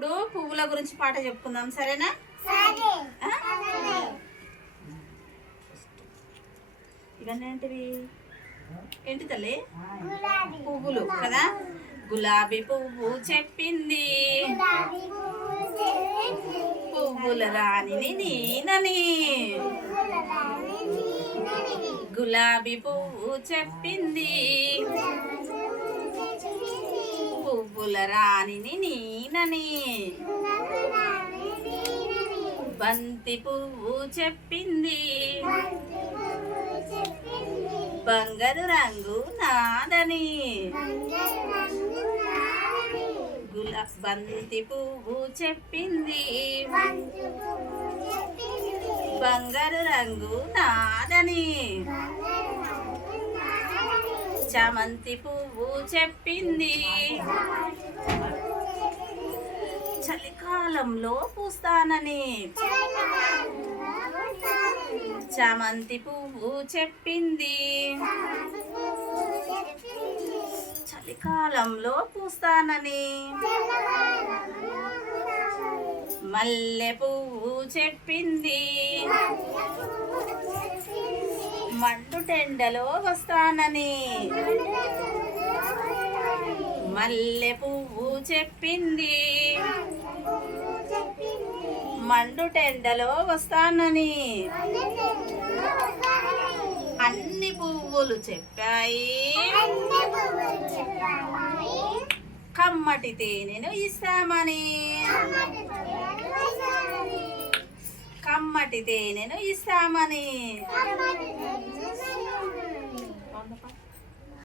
ఇప్పుడు పువ్వుల గురించి పాట చెప్పుకుందాం సరేనా? ఇవన్నీ ఏంటి తల్లి? పువ్వులు కదా? గులాబీ పువ్వు చెప్పింది. పువ్వుల రాణిని నేనని. గులాబీ పువ్వు చెప్పింది. పువ్వుల రాణిని నీనని. బంతి పువ్వు చెప్పింది. బంగారు రంగు నాదని. గులా బంతి పువ్వు చెప్పింది. బంగారు రంగు నాదని. చామంతి పువ్వు చెప్పింది. చలికాలంలో పూస్తానని. చామంతి పువ్వు చెప్పింది. చలికాలంలో పూస్తానని. మల్లె పువ్వు చెప్పింది. మండు టెండలో వస్తానని. మల్లె పువ్వు చెప్పింది. మండు టెండలో వస్తానని. అన్ని పువ్వులు చెప్పాయి. కమ్మటి తేనెను ఇస్తామని. వాటిదే నేను ఇస్తామని